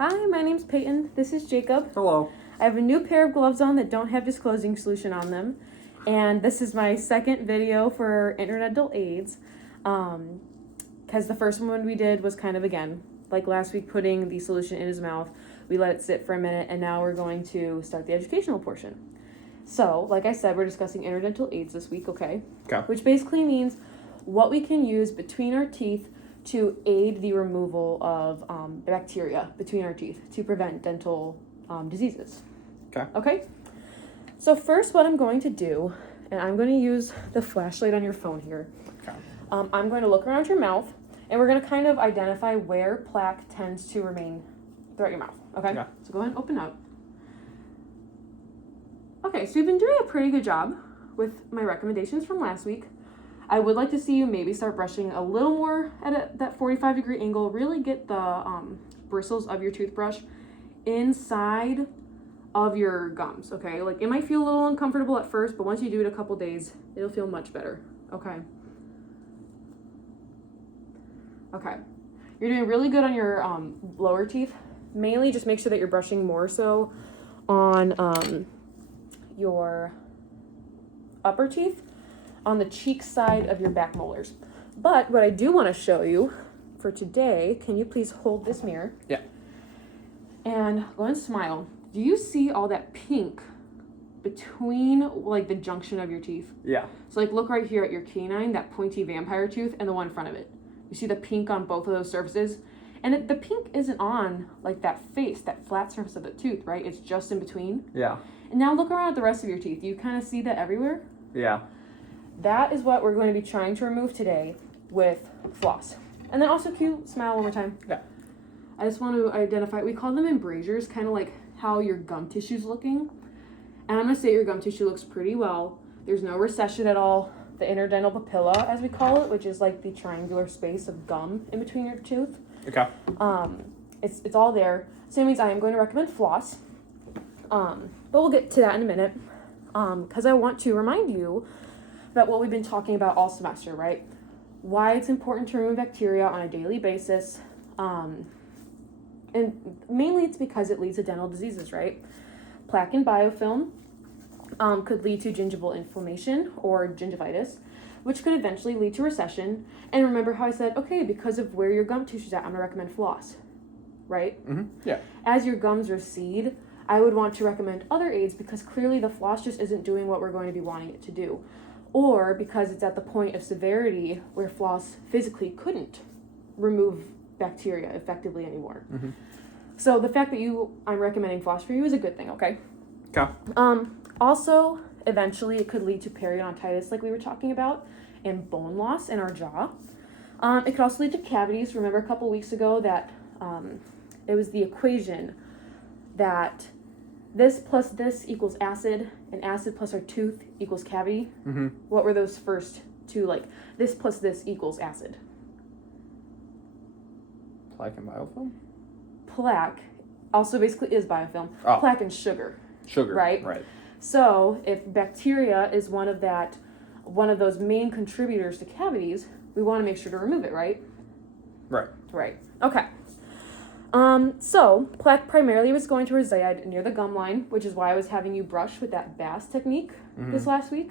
Hi, my name's Peyton. This is Jacob. Hello. I have a new pair of gloves on that don't have disclosing solution on them. And this is my second video for interdental aids. Because the first one we did was kind of, again, like last week, putting the solution in his mouth. We let it sit for a minute, and now we're going to start the educational portion. So, like I said, we're discussing interdental aids this week, okay? Okay. Which basically means what we can use between our teeth to aid the removal of bacteria between our teeth to prevent dental diseases. Okay. Okay? So first what I'm going to do, and I'm going to use the flashlight on your phone here. Okay. I'm going to look around your mouth, and we're going to kind of identify where plaque tends to remain throughout your mouth. Okay? Yeah. So go ahead and open up. Okay, so you've been doing a pretty good job with my recommendations from last week. I would like to see you maybe start brushing a little more at that 45-degree angle. Really get the bristles of your toothbrush inside of your gums, okay? Like, it might feel a little uncomfortable at first, but once you do it a couple days, it'll feel much better, okay? Okay. You're doing really good on your lower teeth. Mainly just make sure that you're brushing more so on your upper teeth, on the cheek side of your back molars. But what I do want to show you for today, can you please hold this mirror? Yeah. And go and smile. Do you see all that pink between, like, the junction of your teeth? Yeah. So, like, look right here at your canine, that pointy vampire tooth, and the one in front of it. You see the pink on both of those surfaces? And the pink isn't on, like, that face, that flat surface of the tooth, right? It's just in between. Yeah. And now look around at the rest of your teeth. Do you kind of see that everywhere? Yeah. That is what we're going to be trying to remove today with floss. And then also, cute, smile one more time. Yeah. I just want to identify, we call them embrasures, kind of like how your gum tissue's looking. And I'm going to say your gum tissue looks pretty well. There's no recession at all. The interdental papilla, as we call it, which is like the triangular space of gum in between your tooth. Okay. It's all there. So that means I am going to recommend floss. But we'll get to that in a minute. Because I want to remind you about what we've been talking about all semester, right? Why it's important to remove bacteria on a daily basis. And mainly it's because it leads to dental diseases, right? Plaque and biofilm could lead to gingival inflammation or gingivitis, which could eventually lead to recession. And remember how I said, okay, because of where your gum tissue's at, I'm gonna recommend floss, right? Mm-hmm. Yeah. As your gums recede, I would want to recommend other aids because clearly the floss just isn't doing what we're going to be wanting it to do. Or because it's at the point of severity where floss physically couldn't remove bacteria effectively anymore. Mm-hmm. So the fact that I'm recommending floss for you is a good thing, okay? Okay. Also, eventually it could lead to periodontitis like we were talking about and bone loss in our jaw. It could also lead to cavities. Remember a couple weeks ago that it was the equation that this plus this equals acid, and acid plus our tooth equals cavity. Mm-hmm. What were those first two, like, this plus this equals acid? Plaque and biofilm? Plaque also basically is biofilm. Oh. Plaque and sugar. Sugar. Right? Right. So if bacteria is one of those main contributors to cavities, we want to make sure to remove it, right? Right. Right. Okay. So plaque primarily was going to reside near the gum line, which is why I was having you brush with that Bass technique this last week,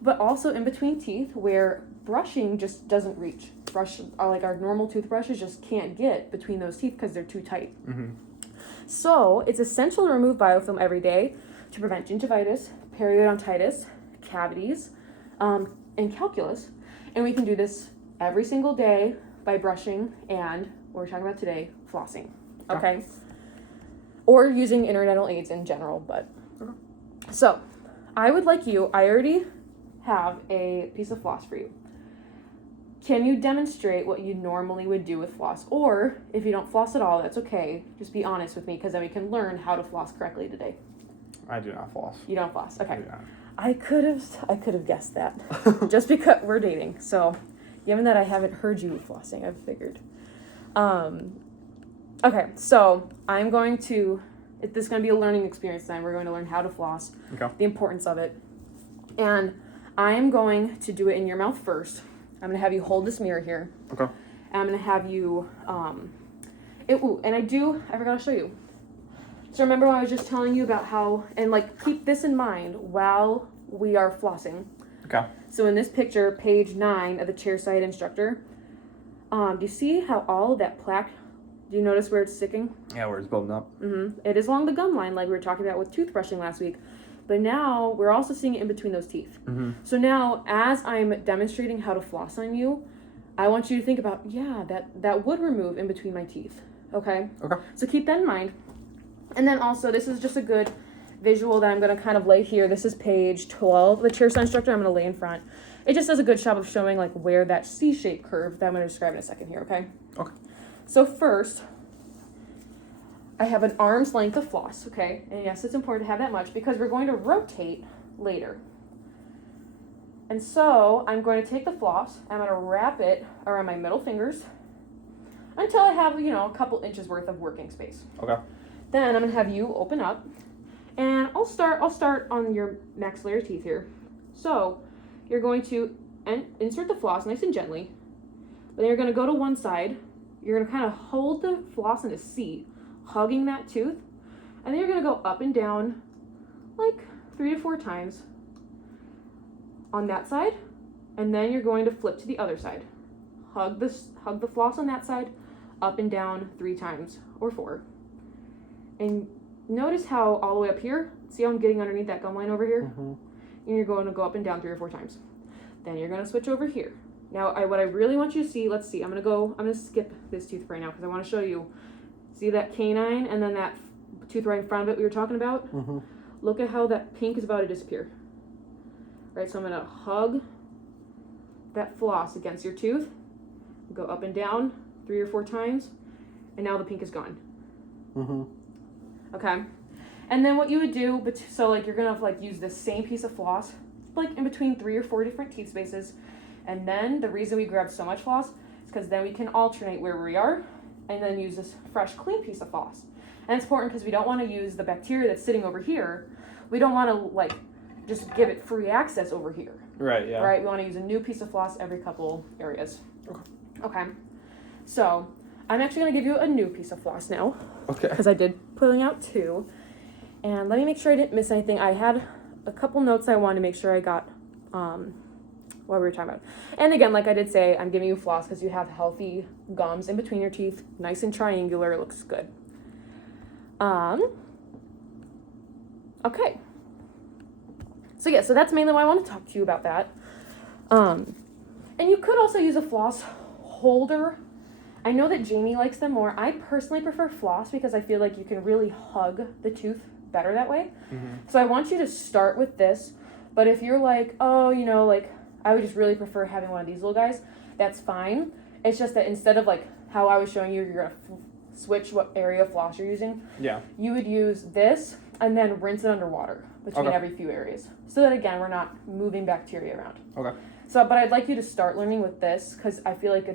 but also in between teeth where brushing just doesn't reach. Like our normal toothbrushes just can't get between those teeth because they're too tight. Mm-hmm. So it's essential to remove biofilm every day to prevent gingivitis, periodontitis, cavities, and calculus. And we can do this every single day by brushing and, what we're talking about today, flossing. Okay? Or using interdental aids in general, but. Okay. So, I already have a piece of floss for you. Can you demonstrate what you normally would do with floss? Or, if you don't floss at all, that's okay. Just be honest with me, because then we can learn how to floss correctly today. I do not floss. You don't floss, okay. I do not. I could have guessed that. Just because we're dating. So, given that I haven't heard you flossing, I've figured. Okay, so this is going to be a learning experience tonight. We're going to learn how to floss, the importance of it. And I'm going to do it in your mouth first. I'm going to have you hold this mirror here. Okay. And I'm going to have you And I forgot to show you. So remember when I was just telling you about how, and like keep this in mind while we are flossing. Okay. So in this picture, page 9 of the chairside instructor, do you see how all of that plaque, do you notice where it's sticking? Yeah, where it's building up. Mm-hmm. It is along the gum line like we were talking about with toothbrushing last week. But now we're also seeing it in between those teeth. Mm-hmm. So now as I'm demonstrating how to floss on you, I want you to think about, yeah, that would remove in between my teeth. Okay? Okay. So keep that in mind. And then also, this is just a good visual that I'm going to kind of lay here. This is page 12, the chairside instructor. I'm going to lay in front. It just does a good job of showing like where that C-shaped curve that I'm going to describe in a second here, okay? Okay. So first, I have an arm's length of floss, okay? And yes, it's important to have that much because we're going to rotate later. And so I'm going to take the floss, I'm going to wrap it around my middle fingers until I have, a couple inches worth of working space. Okay. Then I'm going to have you open up, and I'll start on your next layer of teeth here. So you're going to insert the floss nice and gently, but then you're going to go to one side. You're going to kind of hold the floss in a C, hugging that tooth, and then you're going to go up and down like 3 to 4 times on that side, and then you're going to flip to the other side. Hug the floss on that side, up and down 3 times or 4. And notice how all the way up here, see how I'm getting underneath that gum line over here? Mm-hmm. And you're going to go up and down 3 or 4 times. Then you're going to switch over here. Now, what I really want you to see, let's see, I'm going to skip this tooth right now because I want to show you. See that canine and then that tooth right in front of it we were talking about? Mm-hmm. Look at how that pink is about to disappear. Right, so I'm going to hug that floss against your tooth, go up and down 3 or 4 times, and now the pink is gone. Mm-hmm. Okay, and then what you would do, so like you're gonna like use the same piece of floss, like in between 3 or 4 different teeth spaces, and then the reason we grab so much floss is because then we can alternate where we are, and then use this fresh, clean piece of floss. And it's important because we don't want to use the bacteria that's sitting over here. We don't want to like just give it free access over here. Right. Yeah. Right. We want to use a new piece of floss every couple areas. Okay. So I'm actually going to give you a new piece of floss now. Okay. Because I did pulling out 2. And let me make sure I didn't miss anything. I had a couple notes I wanted to make sure I got what we were talking about. And again, like I did say, I'm giving you floss because you have healthy gums in between your teeth. Nice and triangular. It looks good. Okay. So that's mainly why I want to talk to you about that. And you could also use a floss holder. I know that Jamie likes them more. I personally prefer floss because I feel like you can really hug the tooth better that way. Mm-hmm. So I want you to start with this. But if you're like, oh, like I would just really prefer having one of these little guys, that's fine. It's just that instead of like how I was showing you, you're going to switch what area of floss you're using. Yeah. You would use this and then rinse it underwater between every few areas. So that again, we're not moving bacteria around. Okay. But I'd like you to start learning with this because I feel like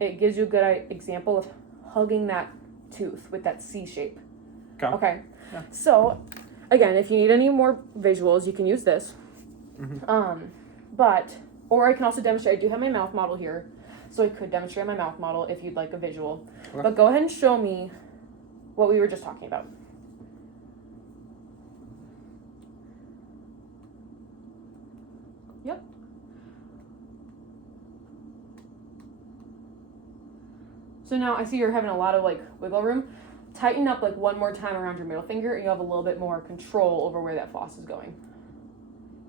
it gives you a good example of hugging that tooth with that C shape. Okay. Yeah. So, again, if you need any more visuals, you can use this. Mm-hmm. Or I can also demonstrate. I do have my mouth model here, so I could demonstrate my mouth model if you'd like a visual. Okay. But go ahead and show me what we were just talking about. Yep. So now I see you're having a lot of like wiggle room. Tighten up like one more time around your middle finger and you have a little bit more control over where that floss is going.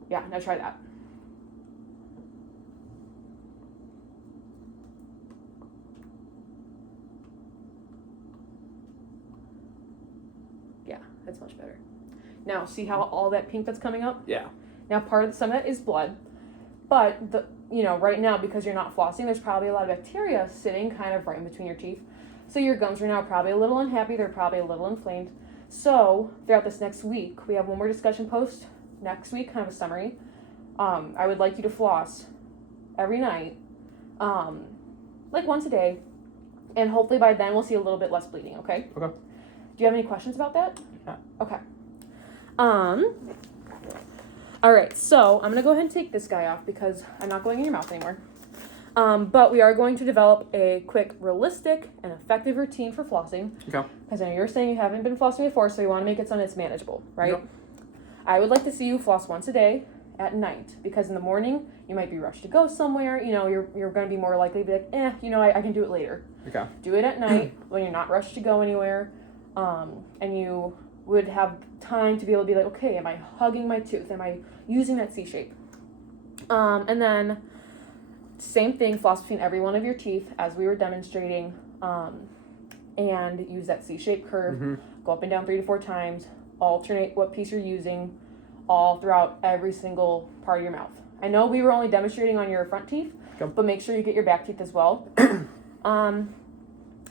Yeah, now try that. Yeah, that's much better. Now, see how all that pink that's coming up? Yeah. Now, part of some of that is blood, but right now because you're not flossing, there's probably a lot of bacteria sitting kind of right in between your teeth. So your gums are now probably a little unhappy. They're probably a little inflamed. So throughout this next week, we have one more discussion post next week, kind of a summary. I would like you to floss every night, like once a day, and hopefully by then we'll see a little bit less bleeding. Okay. Okay. Do you have any questions about that? Yeah. Okay. All right, so I'm going to go ahead and take this guy off because I'm not going in your mouth anymore. But we are going to develop a quick, realistic, and effective routine for flossing. Okay. Because I know you're saying you haven't been flossing before, so we want to make it so it's manageable, right? Yep. I would like to see you floss once a day at night, because in the morning you might be rushed to go somewhere. You know, you're going to be more likely to be like, you know, I can do it later. Okay. Do it at night when you're not rushed to go anywhere, and you would have time to be able to be like, okay, am I hugging my tooth? Am I using that C shape? And then same thing, floss between every one of your teeth as we were demonstrating, and use that C-shaped curve. Go up and down 3 to 4 times. Alternate what piece you're using all throughout every single part of your mouth. I know we were only demonstrating on your front teeth, but make sure you get your back teeth as well. And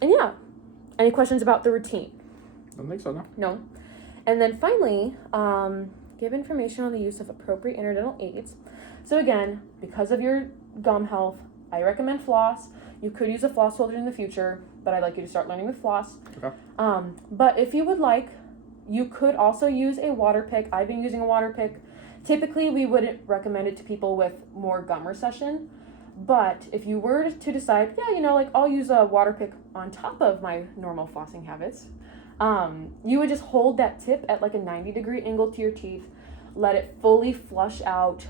yeah, any questions about the routine? I don't think so, no. No. And then finally, give information on the use of appropriate interdental aids. So again, because of your gum health, I recommend floss. You could use a floss holder in the future, but I'd like you to start learning with floss. Okay. But if you would like, you could also use a water pick. I've been using a water pick. Typically, we wouldn't recommend it to people with more gum recession. But if you were to decide, yeah, you know, like I'll use a water pick on top of my normal flossing habits, you would just hold that tip at like a 90-degree angle to your teeth, let it fully flush out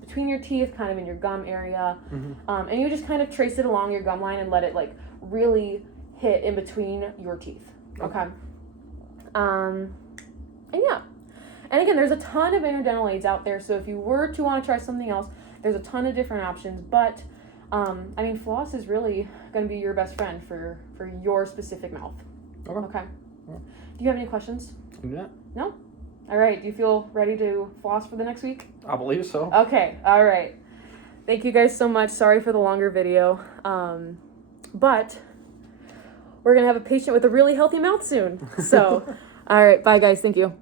between your teeth, kind of in your gum area, and you just kind of trace it along your gum line and let it like really hit in between your teeth. Okay. And yeah. And again, there's a ton of interdental aids out there, so if you were to want to try something else, there's a ton of different options, but I mean, floss is really going to be your best friend for your specific mouth. Okay. Do you have any questions? Yeah. No? All right. Do you feel ready to floss for the next week? I believe so. Okay. All right. Thank you guys so much. Sorry for the longer video. But we're going to have a patient with a really healthy mouth soon. So, all right. Bye, guys. Thank you.